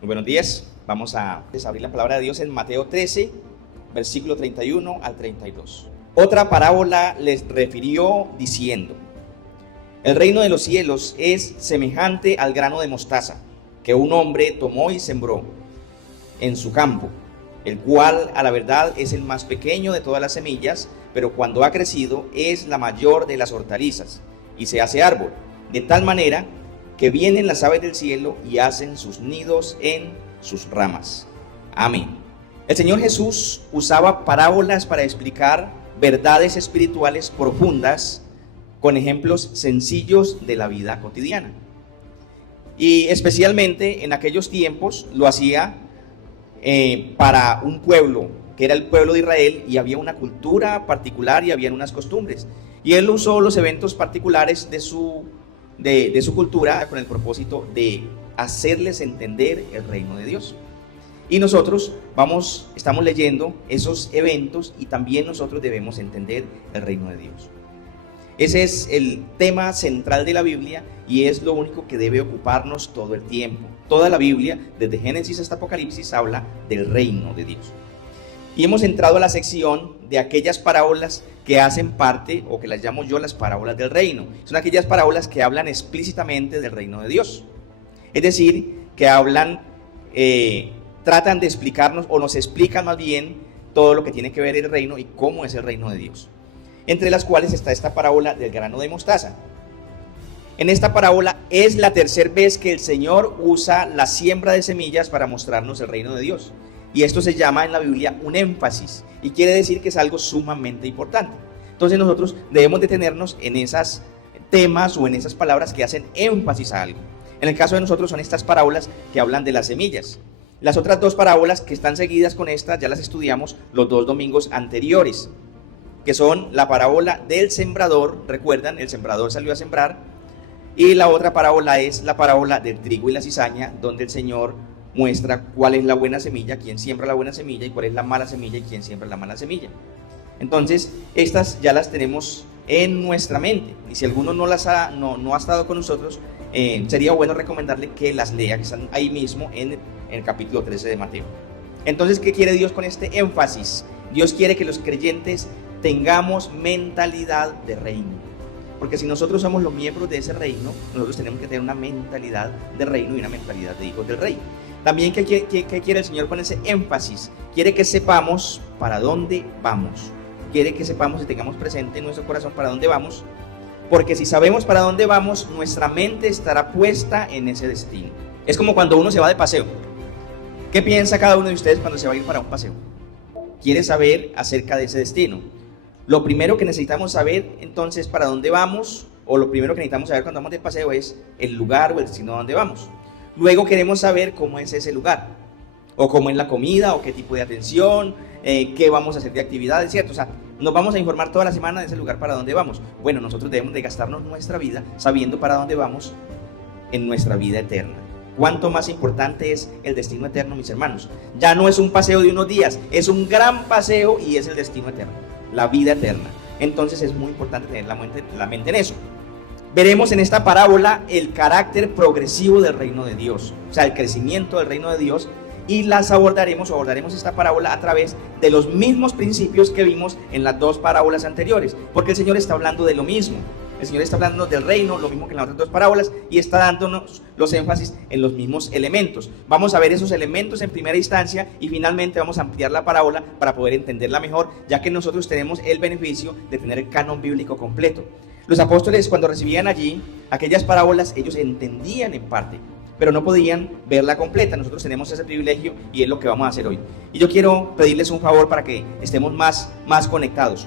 Muy buenos días. Vamos a abrir la palabra de Dios en Mateo 13, versículo 31 al 32. Otra parábola les refirió diciendo: el reino de los cielos es semejante al grano de mostaza que un hombre tomó y sembró en su campo, el cual a la verdad es el más pequeño de todas las semillas, pero cuando ha crecido es la mayor de las hortalizas y se hace árbol, de tal manera que vienen las aves del cielo y hacen sus nidos en sus ramas. Amén. El Señor Jesús usaba parábolas para explicar verdades espirituales profundas con ejemplos sencillos de la vida cotidiana. Y especialmente en aquellos tiempos lo hacía para un pueblo, que era el pueblo de Israel, y había una cultura particular y habían unas costumbres. Y él usó los eventos particulares de su cultura con el propósito de hacerles entender el reino de Dios. Y nosotros estamos leyendo esos eventos y también nosotros debemos entender el reino de Dios. Ese es el tema central de la Biblia y es lo único que debe ocuparnos todo el tiempo. Toda la Biblia, desde Génesis hasta Apocalipsis, habla del reino de Dios. Y hemos entrado a la sección de aquellas parábolas que hacen parte, o que las llamo yo las parábolas del reino. Son aquellas parábolas que hablan explícitamente del reino de Dios. Es decir, que tratan de explicarnos, o nos explican más bien, todo lo que tiene que ver el reino y cómo es el reino de Dios. Entre las cuales está esta parábola del grano de mostaza. En esta parábola es la tercera vez que el Señor usa la siembra de semillas para mostrarnos el reino de Dios. Y esto se llama en la Biblia un énfasis, y quiere decir que es algo sumamente importante. Entonces nosotros debemos detenernos en esos temas o en esas palabras que hacen énfasis a algo. En el caso de nosotros son estas parábolas que hablan de las semillas. Las otras dos parábolas que están seguidas con estas ya las estudiamos los 2 domingos anteriores, que son la parábola del sembrador. Recuerdan, el sembrador salió a sembrar, y la otra parábola es la parábola del trigo y la cizaña, donde el Señor muestra cuál es la buena semilla, quién siembra la buena semilla, y cuál es la mala semilla y quién siembra la mala semilla. Entonces, estas ya las tenemos en nuestra mente, y si alguno no ha estado con nosotros, sería bueno recomendarle que las lea, que están ahí mismo en el capítulo 13 de Mateo. Entonces, ¿qué quiere Dios con este énfasis? Dios quiere que los creyentes tengamos mentalidad de reino, porque si nosotros somos los miembros de ese reino, nosotros tenemos que tener una mentalidad de reino y una mentalidad de hijos del rey. También, ¿qué quiere el Señor con ese énfasis? Quiere que sepamos para dónde vamos. Quiere que sepamos y tengamos presente en nuestro corazón para dónde vamos, porque si sabemos para dónde vamos, nuestra mente estará puesta en ese destino. Es como cuando uno se va de paseo. ¿Qué piensa cada uno de ustedes cuando se va a ir para un paseo? Quiere saber acerca de ese destino. Lo primero que necesitamos saber entonces para dónde vamos, o lo primero que necesitamos saber cuando vamos de paseo, es el lugar o el destino a donde vamos. Luego queremos saber cómo es ese lugar, o cómo es la comida, o qué tipo de atención, qué vamos a hacer de actividades, ¿cierto? O sea, nos vamos a informar toda la semana de ese lugar para dónde vamos. Bueno, nosotros debemos de gastarnos nuestra vida sabiendo para dónde vamos en nuestra vida eterna. ¿Cuánto más importante es el destino eterno, mis hermanos? Ya no es un paseo de unos días, es un gran paseo y es el destino eterno, la vida eterna. Entonces es muy importante tener la mente en eso. Veremos en esta parábola el carácter progresivo del reino de Dios, o sea, el crecimiento del reino de Dios, y abordaremos esta parábola a través de los mismos principios que vimos en las 2 parábolas anteriores, porque el Señor está hablando de lo mismo. El Señor está hablando del reino, lo mismo que en las otras 2 parábolas, y está dándonos los énfasis en los mismos elementos. Vamos a ver esos elementos en primera instancia y finalmente vamos a ampliar la parábola para poder entenderla mejor, ya que nosotros tenemos el beneficio de tener el canon bíblico completo. Los apóstoles, cuando recibían allí aquellas parábolas, ellos entendían en parte, pero no podían verla completa. Nosotros tenemos ese privilegio y es lo que vamos a hacer hoy. Y yo quiero pedirles un favor para que estemos más conectados.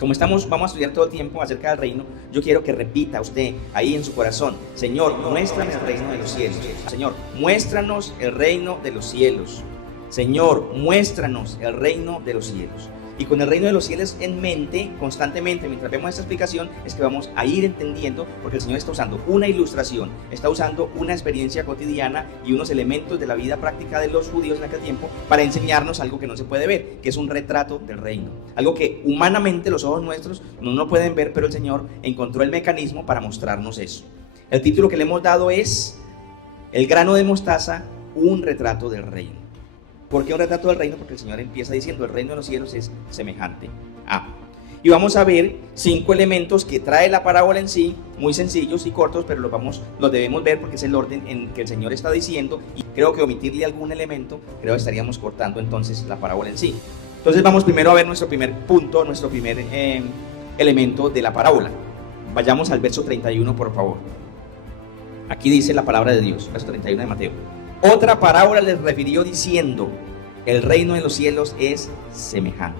Como vamos a estudiar todo el tiempo acerca del reino, yo quiero que repita usted ahí en su corazón: Señor, muéstrame el reino de los cielos. Señor, muéstranos el reino de los cielos. Señor, muéstranos el reino de los cielos. Y con el reino de los cielos en mente, constantemente, mientras vemos esta explicación, es que vamos a ir entendiendo, porque el Señor está usando una ilustración, está usando una experiencia cotidiana y unos elementos de la vida práctica de los judíos en aquel tiempo para enseñarnos algo que no se puede ver, que es un retrato del reino. Algo que humanamente los ojos nuestros no pueden ver, pero el Señor encontró el mecanismo para mostrarnos eso. El título que le hemos dado es El grano de mostaza, un retrato del reino. ¿Por qué un retrato del reino? Porque el Señor empieza diciendo, el reino de los cielos es semejante a. Y vamos a ver 5 elementos que trae la parábola en sí, muy sencillos y cortos, pero los debemos ver porque es el orden en que el Señor está diciendo, y creo que omitirle algún elemento, creo que estaríamos cortando entonces la parábola en sí. Entonces vamos primero a ver nuestro primer punto, nuestro primer elemento de la parábola. Vayamos al verso 31, por favor. Aquí dice la palabra de Dios, verso 31 de Mateo. Otra parábola les refirió diciendo, el reino de los cielos es semejante.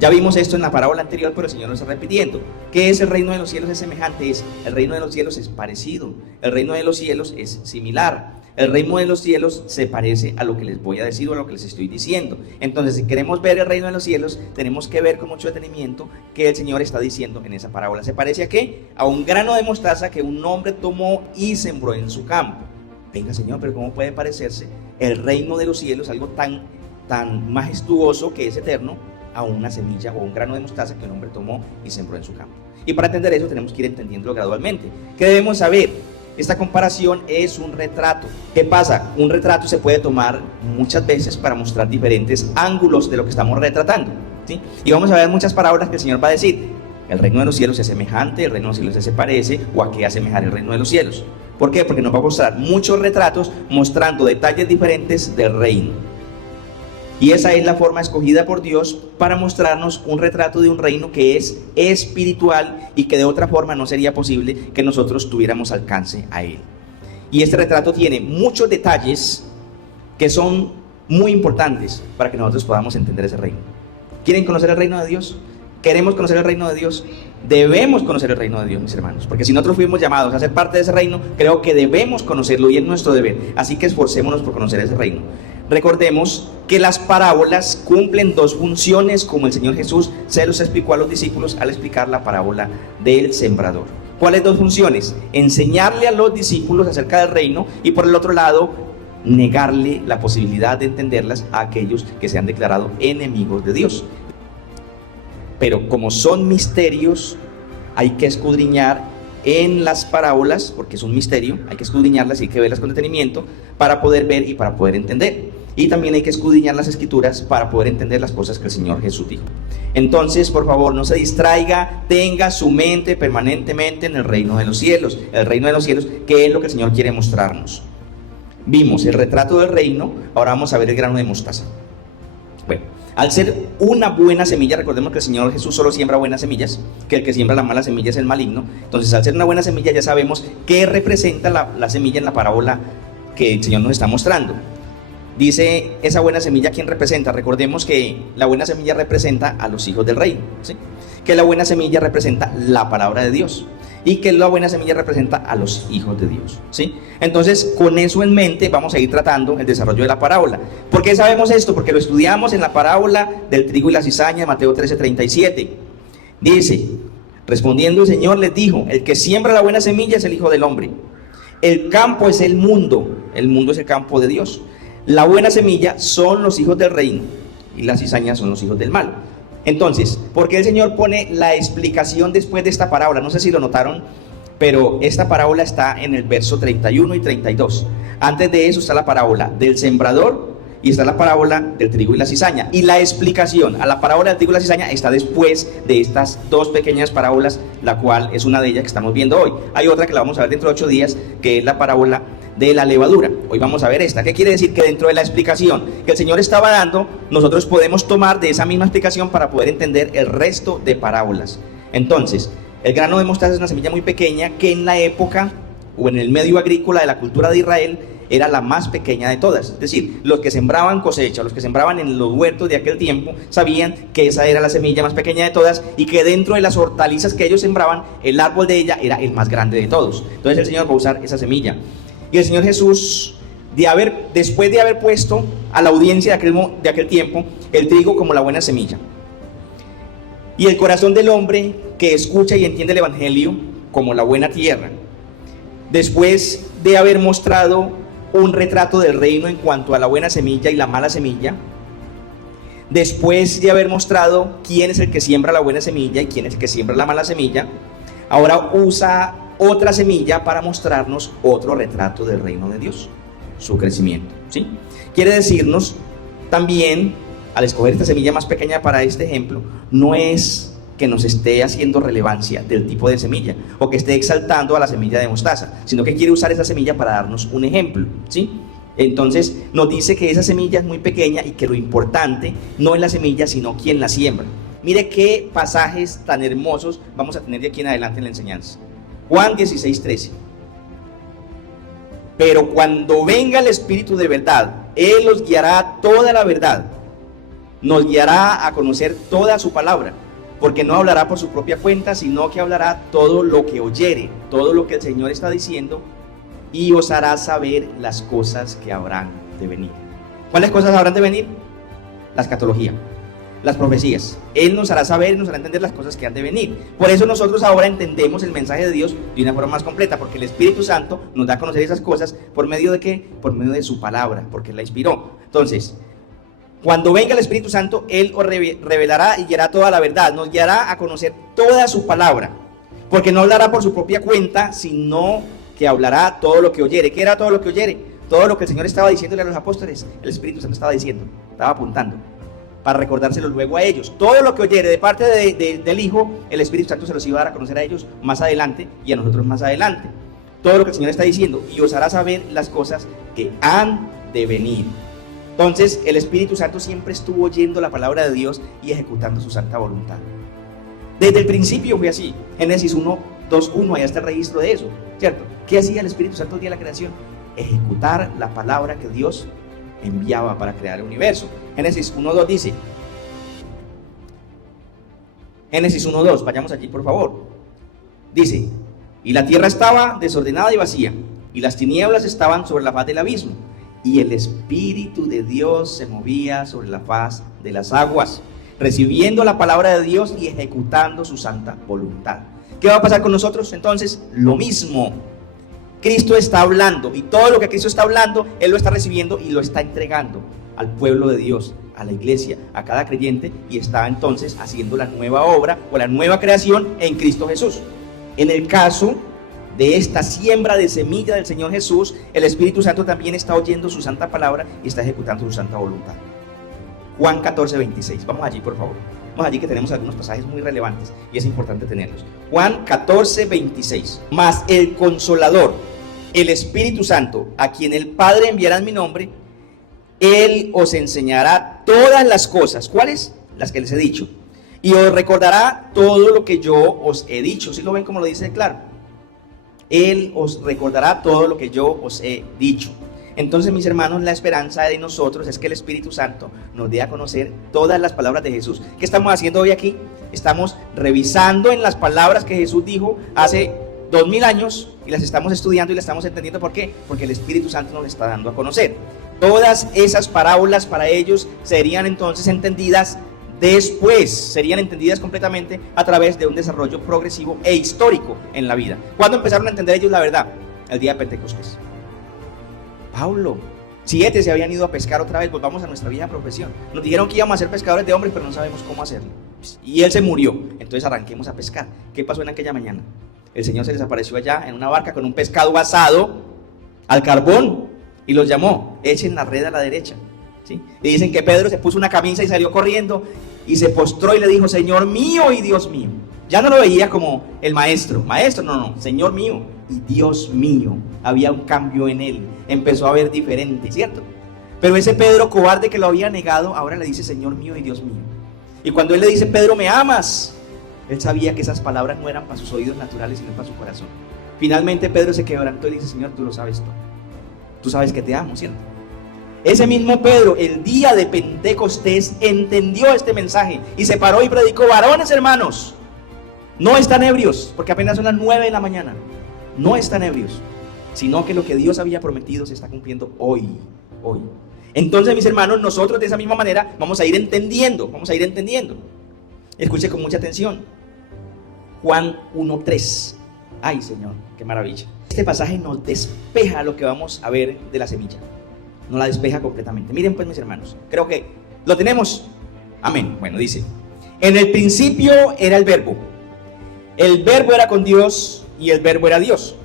Ya vimos esto en la parábola anterior, pero el Señor lo está repitiendo. ¿Qué es el reino de los cielos es semejante? El reino de los cielos es parecido, el reino de los cielos es similar, el reino de los cielos se parece a lo que les voy a decir o a lo que les estoy diciendo. Entonces, si queremos ver el reino de los cielos, tenemos que ver con mucho detenimiento qué el Señor está diciendo en esa parábola. ¿Se parece a qué? A un grano de mostaza que un hombre tomó y sembró en su campo. Venga, Señor, pero ¿cómo puede parecerse el reino de los cielos, algo tan majestuoso que es eterno, a una semilla o un grano de mostaza que un hombre tomó y sembró en su campo? Y para entender eso tenemos que ir entendiéndolo gradualmente. ¿Qué debemos saber? Esta comparación es un retrato. ¿Qué pasa? Un retrato se puede tomar muchas veces para mostrar diferentes ángulos de lo que estamos retratando, ¿sí? Y vamos a ver muchas parábolas que el Señor va a decir, el reino de los cielos es semejante, el reino de los cielos se parece, o a qué asemejar el reino de los cielos. ¿Por qué? Porque nos va a mostrar muchos retratos mostrando detalles diferentes del reino. Y esa es la forma escogida por Dios para mostrarnos un retrato de un reino que es espiritual y que de otra forma no sería posible que nosotros tuviéramos alcance a él. Y este retrato tiene muchos detalles que son muy importantes para que nosotros podamos entender ese reino. ¿Quieren conocer el reino de Dios? ¿Queremos conocer el reino de Dios? Debemos conocer el reino de Dios, mis hermanos, porque si nosotros fuimos llamados a ser parte de ese reino, creo que debemos conocerlo y es nuestro deber. Así que esforcémonos por conocer ese reino. Recordemos que las parábolas cumplen 2 funciones, como el Señor Jesús se los explicó a los discípulos al explicar la parábola del sembrador. ¿Cuáles 2 funciones? Enseñarle a los discípulos acerca del reino y por el otro lado, negarle la posibilidad de entenderlas a aquellos que se han declarado enemigos de Dios. Pero como son misterios, hay que escudriñar en las parábolas, porque es un misterio, hay que escudriñarlas y hay que verlas con detenimiento para poder ver y para poder entender. Y también hay que escudriñar las escrituras para poder entender las cosas que el Señor Jesús dijo. Entonces, por favor, no se distraiga, tenga su mente permanentemente en el reino de los cielos. El reino de los cielos, ¿qué es lo que el Señor quiere mostrarnos? Vimos el retrato del reino, ahora vamos a ver el grano de mostaza. Bueno, al ser una buena semilla, recordemos que el Señor Jesús solo siembra buenas semillas, que el que siembra la mala semilla es el maligno. Entonces, al ser una buena semilla, ya sabemos qué representa la semilla en la parábola que el Señor nos está mostrando. Dice, esa buena semilla, ¿quién representa? Recordemos que la buena semilla representa a los hijos del reino, ¿sí? Que la buena semilla representa la palabra de Dios y que la buena semilla representa a los hijos de Dios, ¿sí? Entonces, con eso en mente vamos a ir tratando el desarrollo de la parábola. ¿Por qué sabemos esto? Porque lo estudiamos en la parábola del trigo y la cizaña, Mateo 13:37. Dice, respondiendo el Señor les dijo, el que siembra la buena semilla es el Hijo del Hombre. El campo es el mundo es el campo de Dios. La buena semilla son los hijos del reino y las cizañas son los hijos del mal. Entonces, ¿por qué el Señor pone la explicación después de esta parábola? No sé si lo notaron, pero esta parábola está en el verso 31 y 32. Antes de eso está la parábola del sembrador y está la parábola del trigo y la cizaña. Y la explicación a la parábola del trigo y la cizaña está después de estas 2 pequeñas parábolas, la cual es una de ellas que estamos viendo hoy. Hay otra que la vamos a ver dentro de 8 días, que es la parábola de la levadura. Hoy vamos a ver esta. ¿Qué quiere decir? Que dentro de la explicación que el Señor estaba dando, nosotros podemos tomar de esa misma explicación para poder entender el resto de parábolas. Entonces, el grano de mostaza es una semilla muy pequeña que en la época o en el medio agrícola de la cultura de Israel era la más pequeña de todas. Es decir, los que sembraban cosecha, los que sembraban en los huertos de aquel tiempo, sabían que esa era la semilla más pequeña de todas y que dentro de las hortalizas que ellos sembraban, el árbol de ella era el más grande de todos. Entonces el Señor va a usar esa semilla. Y el Señor Jesús, después de haber puesto a la audiencia de aquel tiempo el trigo como la buena semilla, y el corazón del hombre que escucha y entiende el evangelio como la buena tierra, después de haber mostrado un retrato del reino en cuanto a la buena semilla y la mala semilla, después de haber mostrado quién es el que siembra la buena semilla y quién es el que siembra la mala semilla, ahora usa otra semilla para mostrarnos otro retrato del reino de Dios, su crecimiento, ¿sí? Quiere decirnos también, al escoger esta semilla más pequeña para este ejemplo, no es que nos esté haciendo relevancia del tipo de semilla o que esté exaltando a la semilla de mostaza, sino que quiere usar esa semilla para darnos un ejemplo, ¿sí? Entonces nos dice que esa semilla es muy pequeña y que lo importante no es la semilla, sino quien la siembra. Mire qué pasajes tan hermosos vamos a tener de aquí en adelante en la enseñanza. Juan 16:13. Pero cuando venga el Espíritu de verdad, Él os guiará a toda la verdad, nos guiará a conocer toda su palabra, porque no hablará por su propia cuenta, sino que hablará todo lo que oyere, todo lo que el Señor está diciendo, y os hará saber las cosas que habrán de venir. ¿Cuáles cosas habrán de venir? La escatología, las profecías. Él nos hará saber, nos hará entender las cosas que han de venir. Por eso nosotros ahora entendemos el mensaje de Dios de una forma más completa, porque el Espíritu Santo nos da a conocer esas cosas por medio de ¿qué? Por medio de su palabra, porque Él la inspiró. Entonces, cuando venga el Espíritu Santo, Él os revelará y guiará toda la verdad, nos guiará a conocer toda su palabra, porque no hablará por su propia cuenta, sino que hablará todo lo que oyere. ¿Qué era todo lo que oyere? Todo lo que el Señor estaba diciéndole a los apóstoles, el Espíritu Santo estaba diciendo, estaba apuntando, para recordárselo luego a ellos. Todo lo que oyere de parte del Hijo, el Espíritu Santo se los iba a dar a conocer a ellos más adelante y a nosotros más adelante. Todo lo que el Señor está diciendo, y os hará saber las cosas que han de venir. Entonces, el Espíritu Santo siempre estuvo oyendo la palabra de Dios y ejecutando su santa voluntad. Desde el principio fue así. Génesis 1:2:1, allá está el registro de eso, ¿cierto? ¿Qué hacía el Espíritu Santo el día de la creación? Ejecutar la palabra que Dios enviaba para crear el universo. Génesis 1:2 dice, Génesis 1:2, vayamos allí por favor. Dice, y la tierra estaba desordenada y vacía, y las tinieblas estaban sobre la faz del abismo, y el Espíritu de Dios se movía sobre la faz de las aguas, recibiendo la palabra de Dios y ejecutando su santa voluntad. ¿Qué va a pasar con nosotros entonces? Lo mismo. Cristo está hablando, y todo lo que Cristo está hablando, Él lo está recibiendo y lo está entregando al pueblo de Dios, a la iglesia, a cada creyente, y está entonces haciendo la nueva obra o la nueva creación en Cristo Jesús. En el caso de esta siembra de semilla del Señor Jesús, el Espíritu Santo también está oyendo su santa palabra y está ejecutando su santa voluntad. Juan 14:26, vamos allí por favor. Vamos allí que tenemos algunos pasajes muy relevantes y es importante tenerlos. Juan 14:26. Mas el Consolador, el Espíritu Santo, a quien el Padre enviará en mi nombre, Él os enseñará todas las cosas. ¿Cuáles? Las que les he dicho. Y os recordará todo lo que yo os he dicho. ¿Sí lo ven como lo dice claro? Él os recordará todo lo que yo os he dicho. Entonces, mis hermanos, la esperanza de nosotros es que el Espíritu Santo nos dé a conocer todas las palabras de Jesús. ¿Qué estamos haciendo hoy aquí? Estamos revisando en las palabras que Jesús dijo hace 2000 años y las estamos estudiando y las estamos entendiendo. ¿Por qué? Porque el Espíritu Santo nos las está dando a conocer. Todas esas parábolas para ellos serían entonces entendidas después, serían entendidas completamente a través de un desarrollo progresivo e histórico en la vida. ¿Cuándo empezaron a entender ellos la verdad? El día de Pentecostés. Pablo, 7 se habían ido a pescar otra vez. Volvamos a nuestra vieja profesión. Nos dijeron que íbamos a ser pescadores de hombres, pero no sabemos cómo hacerlo. Y él se murió, entonces arranquemos a pescar. ¿Qué pasó en aquella mañana? El Señor se les apareció allá en una barca con un pescado asado al carbón y los llamó, echen la red a la derecha. ¿Sí? Y dicen que Pedro se puso una camisa y salió corriendo y se postró y le dijo, Señor mío y Dios mío. Ya no lo veía como el maestro, no, Señor mío y Dios mío. Había un cambio en él, empezó a ver diferente, ¿cierto? Pero ese Pedro cobarde que lo había negado, ahora le dice, Señor mío y Dios mío. Y cuando él le dice, Pedro, ¿me amas? Él sabía que esas palabras no eran para sus oídos naturales, sino para su corazón. Finalmente Pedro se quebrantó y le dice, Señor, tú lo sabes todo. Tú sabes que te amo, ¿cierto? Ese mismo Pedro, el día de Pentecostés, entendió este mensaje y se paró y predicó, varones hermanos, no están ebrios, porque apenas son las 9 de la mañana, no están ebrios, sino que lo que Dios había prometido se está cumpliendo hoy. Entonces, mis hermanos, nosotros de esa misma manera vamos a ir entendiendo. Escuche con mucha atención. Juan 1:3. Ay, Señor, qué maravilla. Este pasaje nos despeja lo que vamos a ver de la semilla. Nos la despeja completamente. Miren pues, mis hermanos, creo que lo tenemos. Amén. Bueno, dice, en el principio era el verbo era con Dios y el verbo era Dios.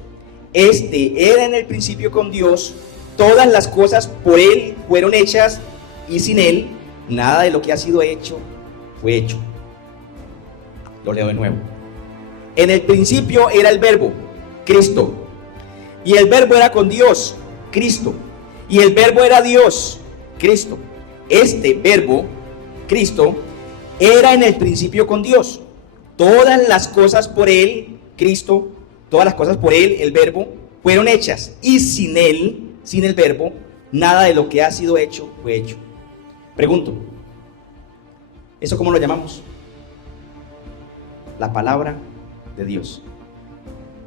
Este era en el principio con Dios, todas las cosas por él fueron hechas y sin él nada de lo que ha sido hecho fue hecho. Lo leo de nuevo. En el principio era el verbo, Cristo, y el verbo era con Dios, Cristo, y el verbo era Dios, Cristo. Este verbo, Cristo, era en el principio con Dios. Todas las cosas por él, Cristo, todas las cosas por él, el verbo, fueron hechas, y sin él, sin el verbo, nada de lo que ha sido hecho fue hecho. Pregunto, ¿eso cómo lo llamamos? La palabra de Dios.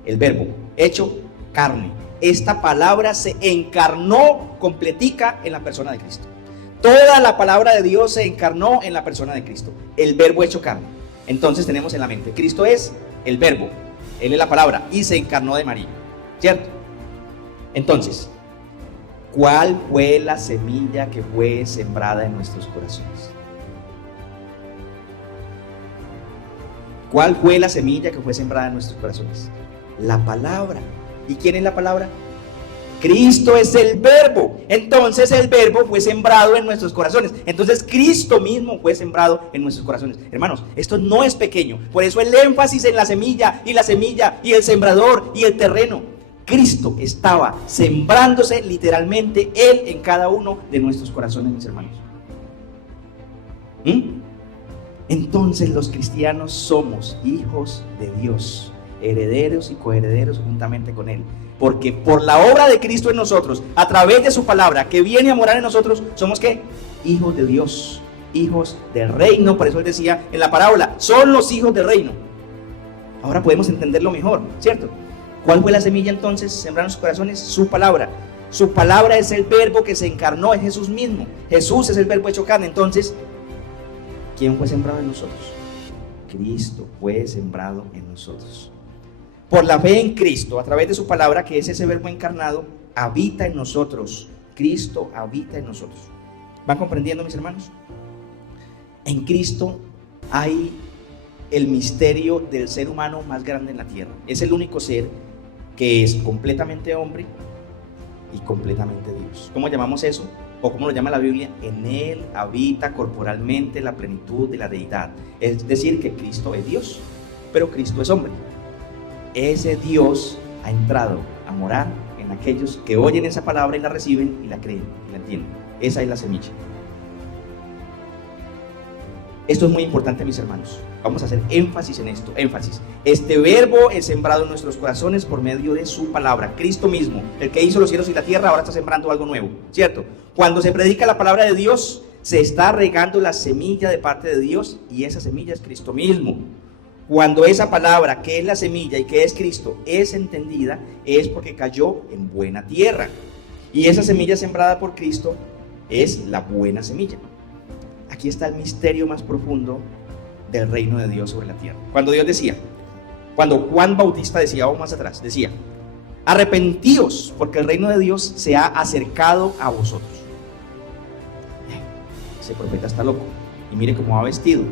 El verbo hecho carne. Esta palabra se encarnó completica en la persona de Cristo. Toda la palabra de Dios se encarnó en la persona de Cristo. El verbo hecho carne. Entonces tenemos en la mente, Cristo es el verbo, él es la palabra y se encarnó de María, ¿cierto? Entonces, ¿cuál fue la semilla que fue sembrada en nuestros corazones? ¿Cuál fue la semilla que fue sembrada en nuestros corazones? La palabra. ¿Y quién es la palabra? Cristo es el verbo. Entonces el verbo fue sembrado en nuestros corazones. Entonces Cristo mismo fue sembrado en nuestros corazones. Hermanos, esto no es pequeño. Por eso el énfasis en la semilla y el sembrador y el terreno. Cristo estaba sembrándose literalmente Él en cada uno de nuestros corazones, mis hermanos. Entonces los cristianos somos hijos de Dios, herederos y coherederos juntamente con Él. Porque por la obra de Cristo en nosotros, a través de su palabra que viene a morar en nosotros, somos ¿qué? Hijos de Dios, hijos del reino. Por eso Él decía en la parábola, son los hijos del reino. Ahora podemos entenderlo mejor, ¿cierto? ¿Cuál fue la semilla entonces sembrada en sus corazones? Su palabra. Su palabra es el verbo que se encarnó, es Jesús mismo. Jesús es el verbo hecho carne. Entonces, ¿quién fue sembrado en nosotros? Cristo fue sembrado en nosotros. Por la fe en Cristo, a través de su palabra, que es ese verbo encarnado, habita en nosotros. Cristo habita en nosotros. ¿Van comprendiendo, mis hermanos? En Cristo hay el misterio del ser humano más grande en la tierra. Es el único ser que es completamente hombre y completamente Dios. ¿Cómo llamamos eso? O como lo llama la Biblia, en Él habita corporalmente la plenitud de la deidad. Es decir, que Cristo es Dios, pero Cristo es hombre. Ese Dios ha entrado a morar en aquellos que oyen esa palabra y la reciben y la creen y la entienden. Esa es la semilla. Esto es muy importante, mis hermanos. Vamos a hacer énfasis en esto, énfasis. Este verbo es sembrado en nuestros corazones por medio de su palabra. Cristo mismo, el que hizo los cielos y la tierra, ahora está sembrando algo nuevo, ¿cierto? Cuando se predica la palabra de Dios, se está regando la semilla de parte de Dios y esa semilla es Cristo mismo. Cuando esa palabra, que es la semilla y que es Cristo, es entendida, es porque cayó en buena tierra. Y esa semilla sembrada por Cristo es la buena semilla. Aquí está el misterio más profundo del reino de Dios sobre la tierra. Cuando Dios decía, cuando Juan Bautista decía, vamos más atrás, decía, arrepentíos porque el reino de Dios se ha acercado a vosotros. Ese profeta está loco. Y mire cómo va vestido.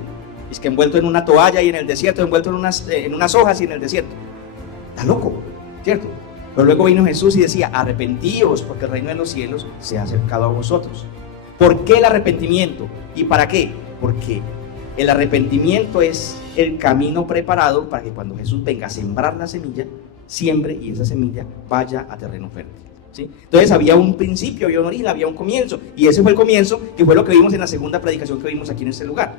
Es que envuelto en una toalla y en el desierto, envuelto en unas hojas y en el desierto. Está loco, ¿cierto? Pero luego vino Jesús y decía, arrepentíos porque el reino de los cielos se ha acercado a vosotros. ¿Por qué el arrepentimiento? ¿Y para qué? Porque el arrepentimiento es el camino preparado para que cuando Jesús venga a sembrar la semilla, siembre y esa semilla vaya a terreno fértil, ¿sí? Entonces había un principio, había un origen, había un comienzo. Y ese fue el comienzo, que fue lo que vimos en la segunda predicación que vimos aquí en este lugar.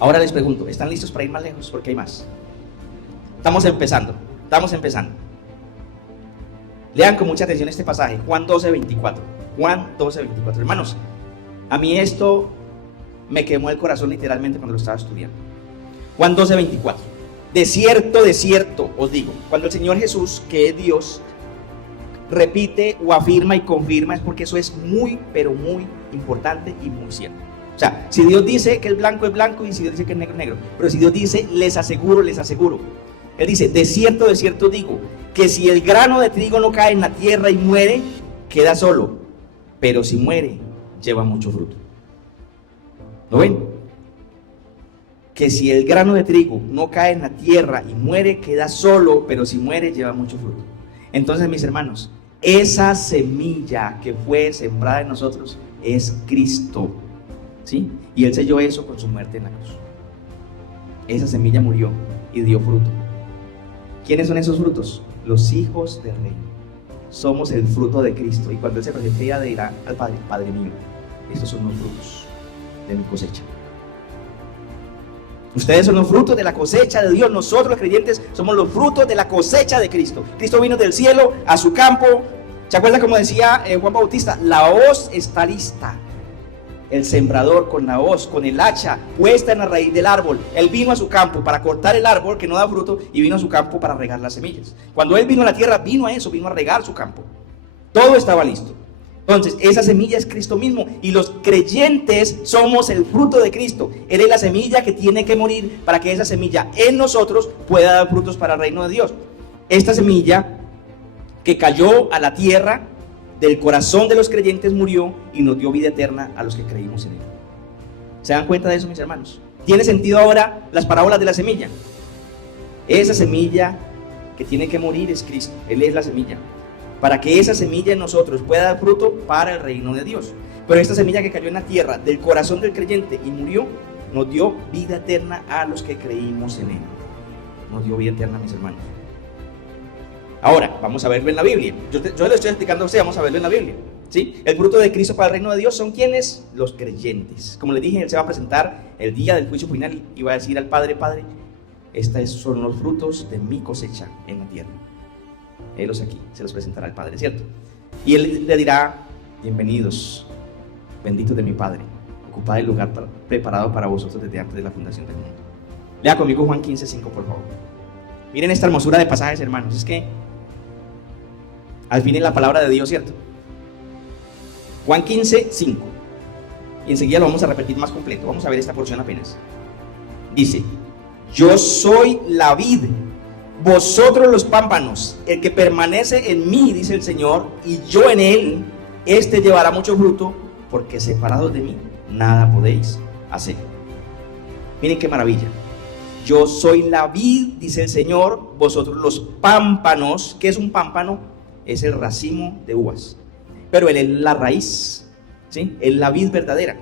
Ahora les pregunto, ¿están listos para ir más lejos? Porque hay más. Estamos empezando. Lean con mucha atención este pasaje, Juan 12:24. Juan 12:24. Hermanos, a mí esto me quemó el corazón literalmente cuando lo estaba estudiando. Juan 12:24. De cierto os digo, cuando el Señor Jesús, que es Dios, repite o afirma y confirma, es porque eso es muy, pero muy importante y muy cierto. O sea, si Dios dice que el blanco es blanco y si Dios dice que el negro es negro, pero si Dios dice, les aseguro, Él dice, de cierto digo, que si el grano de trigo no cae en la tierra y muere, queda solo, pero si muere, lleva mucho fruto. ¿Lo ven? que si el grano de trigo no cae en la tierra y muere, queda solo, pero si muere, lleva mucho fruto. Entonces, mis hermanos, esa semilla que fue sembrada en nosotros es Cristo, ¿sí? Y Él selló eso con su muerte en la cruz. Esa semilla murió y dio fruto. ¿Quiénes son esos frutos? Los hijos del reino. Somos el fruto de Cristo. Y cuando Él se presente, ella dirá al Padre: Padre mío, estos son los frutos de mi cosecha. Ustedes son los frutos de la cosecha de Dios. Nosotros los creyentes somos los frutos de la cosecha de Cristo. Cristo vino del cielo a su campo. ¿Se acuerdan como decía Juan Bautista? La hoz está lista. El sembrador con la hoz, con el hacha puesta en la raíz del árbol. Él vino a su campo para cortar el árbol que no da fruto y vino a su campo para regar las semillas. Cuando Él vino a la tierra, vino a eso, vino a regar su campo. Todo estaba listo. Entonces, esa semilla es Cristo mismo y los creyentes somos el fruto de Cristo. Él es la semilla que tiene que morir para que esa semilla en nosotros pueda dar frutos para el reino de Dios. Esta semilla que cayó a la tierra del corazón de los creyentes murió y nos dio vida eterna a los que creímos en Él. ¿Se dan cuenta de eso, mis hermanos? ¿Tiene sentido ahora las parábolas de la semilla? Esa semilla que tiene que morir es Cristo. Él es la semilla, para que esa semilla en nosotros pueda dar fruto para el reino de Dios. Pero esta semilla que cayó en la tierra del corazón del creyente y murió, nos dio vida eterna a los que creímos en Él. Nos dio vida eterna, mis hermanos. Ahora, vamos a verlo en la Biblia. Yo le estoy explicando a usted, vamos a verlo en la Biblia, ¿sí? El fruto de Cristo para el reino de Dios son ¿quiénes? Los creyentes. Como les dije, Él se va a presentar el día del juicio final y va a decir al Padre: Padre, estos son los frutos de mi cosecha en la tierra. Helos aquí, se los presentará al Padre, ¿cierto? Y Él le dirá: bienvenidos, benditos de mi Padre, ocupad el lugar preparado para vosotros desde antes de la fundación del mundo. Lea conmigo Juan 15:5, por favor. Miren esta hermosura de pasajes, hermanos. Es que al fin es la palabra de Dios, ¿cierto? Juan 15:5. Y enseguida lo vamos a repetir más completo. Vamos a ver esta porción apenas. Dice: yo soy la vid, vosotros los pámpanos. El que permanece en mí, dice el Señor, y yo en él, este llevará mucho fruto, porque separados de mí nada podéis hacer. Miren qué maravilla. Yo soy la vid, dice el Señor, vosotros los pámpanos. ¿Qué es un pámpano? Es el racimo de uvas, pero Él es la raíz, ¿sí? Es la vid verdadera.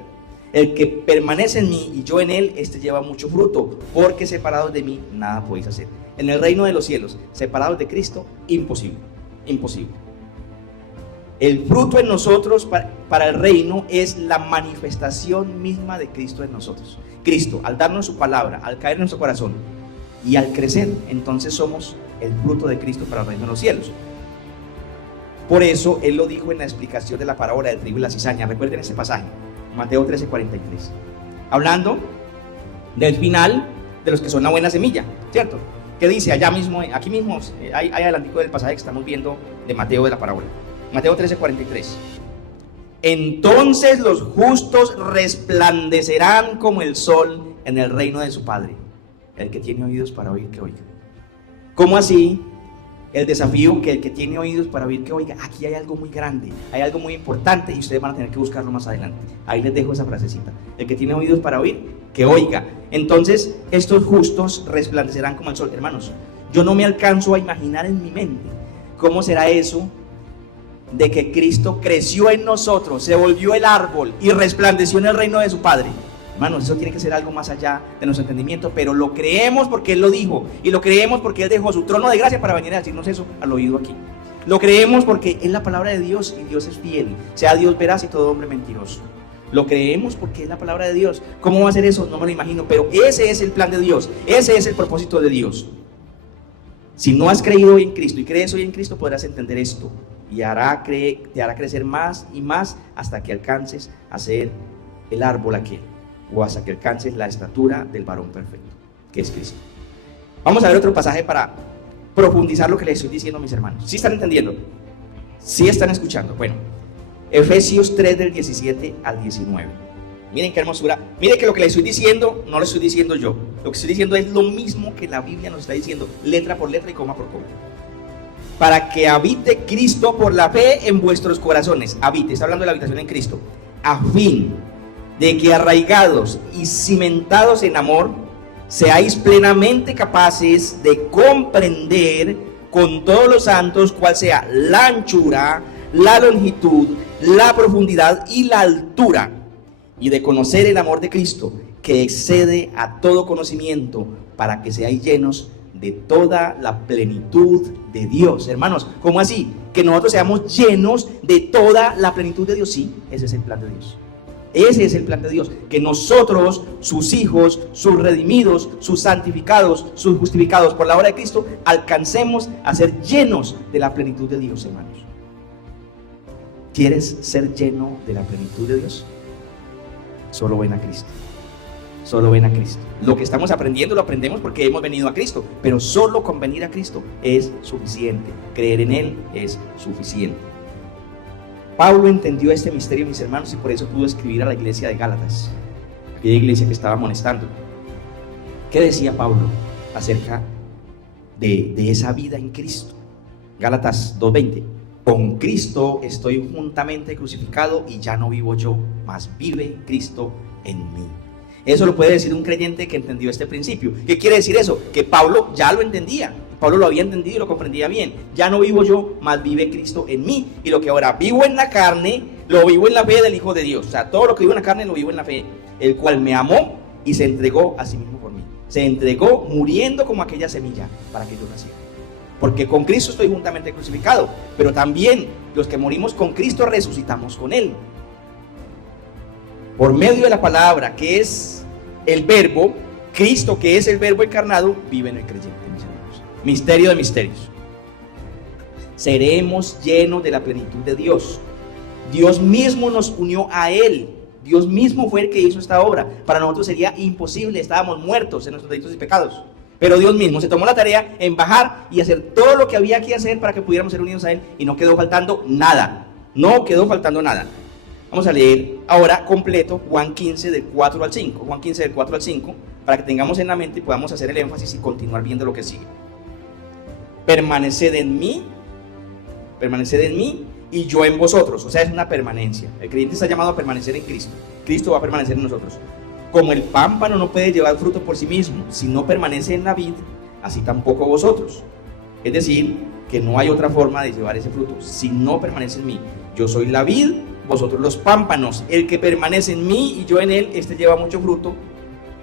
El que permanece en mí y yo en él, este lleva mucho fruto, porque separados de mí nada podéis hacer. En el reino de los cielos, separados de Cristo, imposible, imposible. El fruto en nosotros para el reino es la manifestación misma de Cristo en nosotros. Cristo, al darnos su palabra, al caer en nuestro corazón y al crecer, entonces somos el fruto de Cristo para el reino de los cielos. Por eso Él lo dijo en la explicación de la parábola del trigo y la cizaña. Recuerden ese pasaje, Mateo 13:43, hablando del final de los que son la buena semilla, ¿cierto? ¿Qué dice allá mismo? Aquí mismo, ahí adelantico del pasaje que estamos viendo de Mateo, de la parábola. Mateo 13:43. Entonces los justos resplandecerán como el sol en el reino de su Padre. El que tiene oídos para oír, que oiga. ¿Cómo así? El desafío que el que tiene oídos para oír, que oiga. Aquí hay algo muy grande, hay algo muy importante y ustedes van a tener que buscarlo más adelante. Ahí les dejo esa frasecita. El que tiene oídos para oír, que oiga. Entonces estos justos resplandecerán como el sol. Hermanos, yo no me alcanzo a imaginar en mi mente cómo será eso de que Cristo creció en nosotros, se volvió el árbol y resplandeció en el reino de su Padre. Hermanos, eso tiene que ser algo más allá de nuestro entendimiento, pero lo creemos porque Él lo dijo, y lo creemos porque Él dejó su trono de gracia para venir a decirnos eso al oído aquí. Lo creemos porque es la palabra de Dios y Dios es fiel, sea Dios veraz y todo hombre mentiroso. Lo creemos porque es la palabra de Dios. ¿Cómo va a ser eso? No me lo imagino, pero ese es el plan de Dios, ese es el propósito de Dios. Si no has creído hoy en Cristo y crees hoy en Cristo, podrás entender esto y te hará crecer más y más hasta que alcances a ser el árbol aquel, o hasta que alcances la estatura del varón perfecto, que es Cristo. Vamos a ver otro pasaje para profundizar lo que les estoy diciendo, mis hermanos. ¿Sí están entendiendo? ¿Sí están escuchando? Bueno, Efesios 3 del 17 al 19. Miren qué hermosura. Miren que lo que les estoy diciendo no lo estoy diciendo yo. Lo que estoy diciendo es lo mismo que la Biblia nos está diciendo, letra por letra y coma por coma. Para que habite Cristo por la fe en vuestros corazones. Habite, está hablando de la habitación en Cristo. A fin de que arraigados y cimentados en amor, seáis plenamente capaces de comprender con todos los santos cuál sea la anchura, la longitud, la profundidad y la altura, y de conocer el amor de Cristo, que excede a todo conocimiento, para que seáis llenos de toda la plenitud de Dios. Hermanos, ¿cómo así? Que nosotros seamos llenos de toda la plenitud de Dios. Sí, ese es el plan de Dios. Ese es el plan de Dios, que nosotros, sus hijos, sus redimidos, sus santificados, sus justificados por la obra de Cristo, alcancemos a ser llenos de la plenitud de Dios, hermanos. ¿Quieres ser lleno de la plenitud de Dios? Solo ven a Cristo. Solo ven a Cristo. Lo que estamos aprendiendo lo aprendemos porque hemos venido a Cristo, pero solo con venir a Cristo es suficiente. Creer en Él es suficiente. Pablo entendió este misterio, mis hermanos, y por eso pudo escribir a la iglesia de Gálatas, aquella iglesia que estaba amonestando. ¿Qué decía Pablo acerca de esa vida en Cristo? Gálatas 2:20. Con Cristo estoy juntamente crucificado, y ya no vivo yo, mas vive Cristo en mí. Eso lo puede decir un creyente que entendió este principio. ¿Qué quiere decir eso? Que Pablo ya lo entendía. Pablo lo había entendido y lo comprendía bien. Ya no vivo yo, mas vive Cristo en mí. Y lo que ahora vivo en la carne, lo vivo en la fe del Hijo de Dios. O sea, todo lo que vivo en la carne lo vivo en la fe, el cual me amó y se entregó a sí mismo por mí. Se entregó muriendo como aquella semilla para que yo naciera. Porque con Cristo estoy juntamente crucificado, pero también los que morimos con Cristo resucitamos con Él. Por medio de la palabra, que es el verbo, Cristo, que es el verbo encarnado, vive en el creyente, mis hermanos. Misterio de misterios. Seremos llenos de la plenitud de Dios. Dios mismo nos unió a Él. Dios mismo fue el que hizo esta obra. Para nosotros sería imposible, estábamos muertos en nuestros delitos y pecados. Pero Dios mismo se tomó la tarea en bajar y hacer todo lo que había que hacer para que pudiéramos ser unidos a Él, y no quedó faltando nada. No quedó faltando nada. Vamos a leer ahora completo Juan 15 del 4 al 5. Juan 15 del 4 al 5, para que tengamos en la mente y podamos hacer el énfasis y continuar viendo lo que sigue. Permaneced en mí y yo en vosotros. O sea, es una permanencia. El creyente está llamado a permanecer en Cristo. Cristo va a permanecer en nosotros. Como el pámpano no puede llevar fruto por sí mismo si no permanece en la vid, así tampoco vosotros. Es decir, que no hay otra forma de llevar ese fruto si no permanece en mí. Yo soy la vid, vosotros los pámpanos. El que permanece en mí y yo en él, este lleva mucho fruto.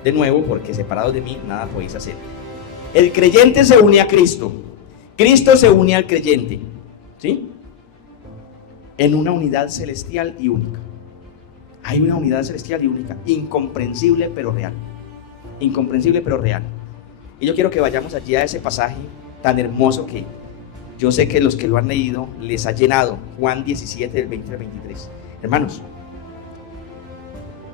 De nuevo, porque separados de mí nada podéis hacer. El creyente se une a Cristo. Cristo se une al creyente, ¿sí? En una unidad celestial y única. Hay una unidad celestial y única, incomprensible pero real. Incomprensible pero real. Y yo quiero que vayamos allí a ese pasaje tan hermoso que yo sé que los que lo han leído les ha llenado. Juan 17 del 20 al 23. Hermanos,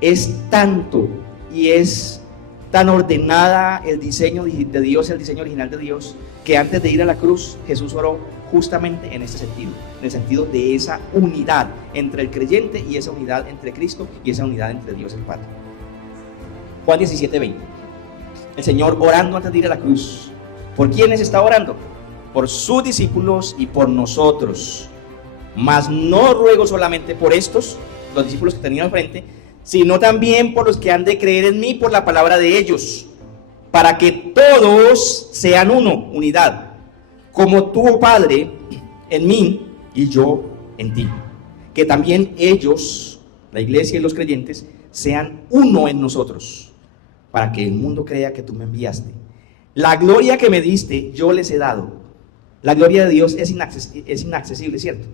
es tanto y es tan ordenada el diseño de Dios, el diseño original de Dios, que antes de ir a la cruz Jesús oró justamente en este sentido, en el sentido de esa unidad entre el creyente y esa unidad entre Cristo y esa unidad entre Dios el Padre. Juan 17, 20. El Señor orando antes de ir a la cruz. ¿Por quiénes está orando? Por sus discípulos y por nosotros. Mas no ruego solamente por estos, los discípulos que tenían al frente, sino también por los que han de creer en mí por la palabra de ellos, para que todos sean uno, unidad, como tú, oh Padre, en mí y yo en ti. Que también ellos, la iglesia y los creyentes, sean uno en nosotros, para que el mundo crea que tú me enviaste. La gloria que me diste, yo les he dado. La gloria de Dios es inaccesible, ¿cierto?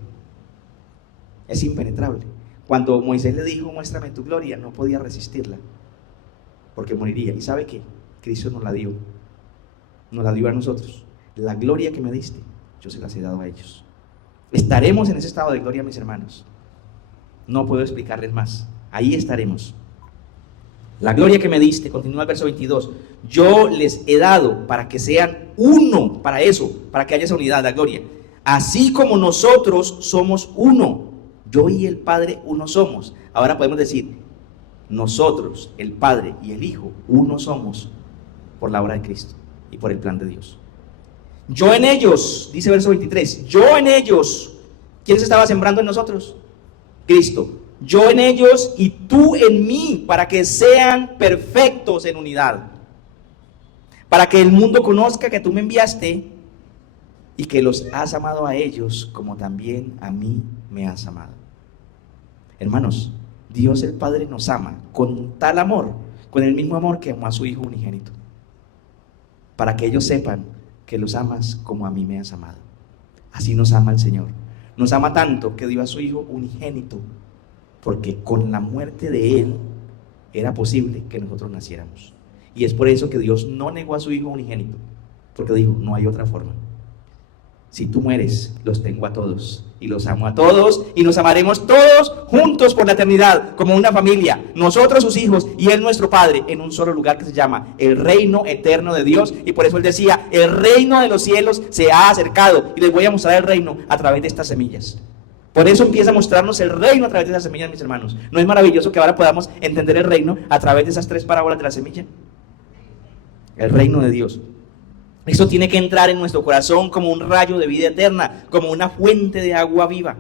Es impenetrable. Cuando Moisés le dijo, muéstrame tu gloria, no podía resistirla, porque moriría. ¿Y sabe qué? Cristo nos la dio a nosotros. La gloria que me diste, yo se las he dado a ellos. Estaremos en ese estado de gloria, mis hermanos. No puedo explicarles más. Ahí estaremos. La gloria que me diste, continúa el verso 22, yo les he dado para que sean uno, para eso, para que haya esa unidad, la gloria. Así como nosotros somos uno, yo y el Padre uno somos. Ahora podemos decir, nosotros, el Padre y el Hijo, uno somos por la obra de Cristo y por el plan de Dios. Yo en ellos, dice verso 23, yo en ellos. ¿Quién se estaba sembrando en nosotros? Cristo. Yo en ellos y tú en mí, para que sean perfectos en unidad. para que el mundo conozca que tú me enviaste y que los has amado a ellos como también a mí me has amado. Hermanos, Dios el Padre nos ama con tal amor, con el mismo amor que amó a su Hijo unigénito, para que ellos sepan que los amas como a mí me has amado. Así nos ama el Señor. Nos ama tanto que dio a su Hijo unigénito, porque con la muerte de Él era posible que nosotros naciéramos. Y es por eso que Dios no negó a su Hijo unigénito, porque dijo, no hay otra forma. Si tú mueres, los tengo a todos y los amo a todos y nos amaremos todos juntos por la eternidad, como una familia, nosotros sus hijos y Él nuestro Padre, en un solo lugar que se llama el reino eterno de Dios. Y por eso Él decía, el reino de los cielos se ha acercado y les voy a mostrar el reino a través de estas semillas. Por eso empieza a mostrarnos el reino a través de esas semillas, mis hermanos. ¿No es maravilloso que ahora podamos entender el reino a través de esas 3 parábolas de la semilla? El reino de Dios. Eso tiene que entrar en nuestro corazón como un rayo de vida eterna, como una fuente de agua viva,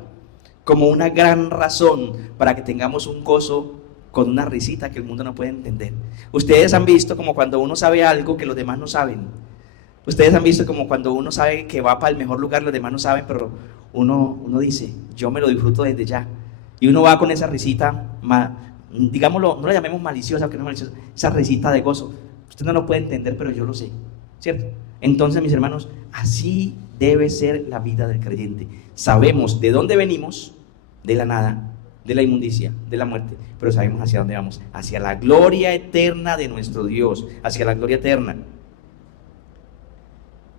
como una gran razón para que tengamos un gozo con una risita que el mundo no puede entender. Ustedes han visto como cuando uno sabe algo que los demás no saben. Ustedes han visto como cuando uno sabe que va para el mejor lugar, los demás no saben, pero uno dice, yo me lo disfruto desde ya. Y uno va con esa risita, digámoslo, no la llamemos maliciosa, porque no es maliciosa, esa risita de gozo. Usted no lo puede entender, pero yo lo sé, ¿cierto? Entonces, mis hermanos, así debe ser la vida del creyente. Sabemos de dónde venimos, de la nada, de la inmundicia, de la muerte, pero sabemos hacia dónde vamos, hacia la gloria eterna de nuestro Dios, hacia la gloria eterna.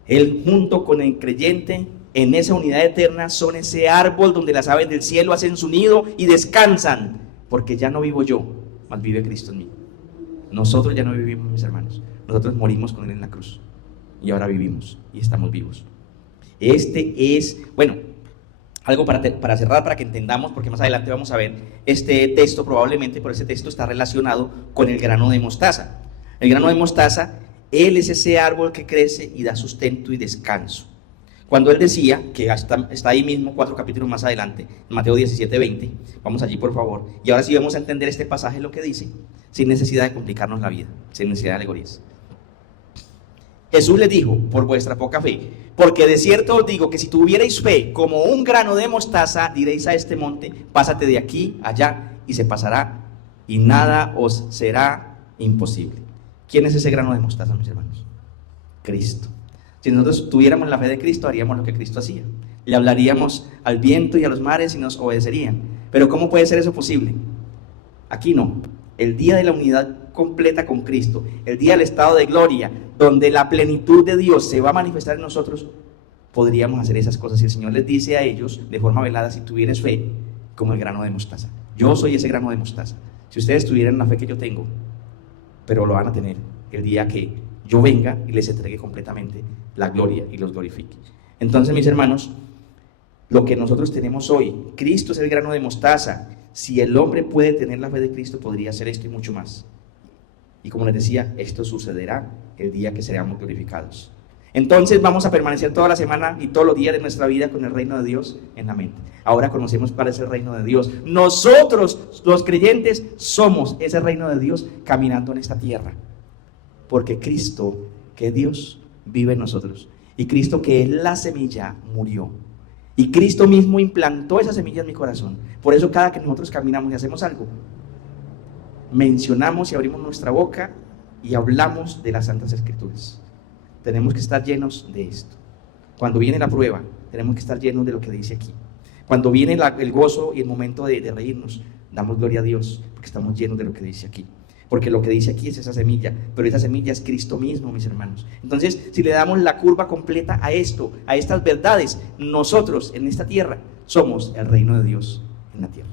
Él junto con el creyente en esa unidad eterna son ese árbol donde las aves del cielo hacen su nido y descansan, porque ya no vivo yo, mas vive Cristo en mí. Nosotros ya no vivimos, mis hermanos, nosotros morimos con Él en la cruz. Y ahora vivimos y estamos vivos. Este es, bueno, algo para cerrar, para que entendamos, porque más adelante vamos a ver este texto, probablemente por ese texto está relacionado con el grano de mostaza. El grano de mostaza, él es ese árbol que crece y da sustento y descanso. Cuando él decía, que está ahí mismo 4 capítulos más adelante, Mateo 17:20, vamos allí por favor, y ahora sí vamos a entender este pasaje, lo que dice, sin necesidad de complicarnos la vida, sin necesidad de alegorías. Jesús les dijo, por vuestra poca fe, porque de cierto os digo que si tuvierais fe como un grano de mostaza, diréis a este monte, pásate de aquí allá, y se pasará, y nada os será imposible. ¿Quién es ese grano de mostaza, mis hermanos? Cristo. Si nosotros tuviéramos la fe de Cristo, haríamos lo que Cristo hacía. Le hablaríamos al viento y a los mares y nos obedecerían. Pero ¿cómo puede ser eso posible? Aquí no. El día de la unidad completa con Cristo, el día del estado de gloria, donde la plenitud de Dios se va a manifestar en nosotros, podríamos hacer esas cosas. Y el Señor les dice a ellos de forma velada, si tuvieres fe como el grano de mostaza. Yo soy ese grano de mostaza. Si ustedes tuvieran la fe que yo tengo, pero lo van a tener el día que yo venga y les entregue completamente la gloria y los glorifique. Entonces, mis hermanos, lo que nosotros tenemos hoy, Cristo es el grano de mostaza. Si el hombre puede tener la fe de Cristo, podría hacer esto y mucho más. Y como les decía, esto sucederá el día que seremos glorificados. Entonces vamos a permanecer toda la semana y todos los días de nuestra vida con el reino de Dios en la mente. Ahora conocemos cuál es el reino de Dios. Nosotros, los creyentes, somos ese reino de Dios caminando en esta tierra. Porque Cristo, que es Dios, vive en nosotros. Y Cristo, que es la semilla, murió. Y Cristo mismo implantó esa semilla en mi corazón. Por eso cada que nosotros caminamos y hacemos algo, mencionamos y abrimos nuestra boca y hablamos de las Santas Escrituras. Tenemos que estar llenos de esto. Cuando viene la prueba, tenemos que estar llenos de lo que dice aquí. Cuando viene el gozo y el momento de reírnos, damos gloria a Dios, porque estamos llenos de lo que dice aquí. Porque lo que dice aquí es esa semilla, pero esa semilla es Cristo mismo, mis hermanos. Entonces, si le damos la curva completa a esto, a estas verdades, nosotros en esta tierra somos el reino de Dios en la tierra.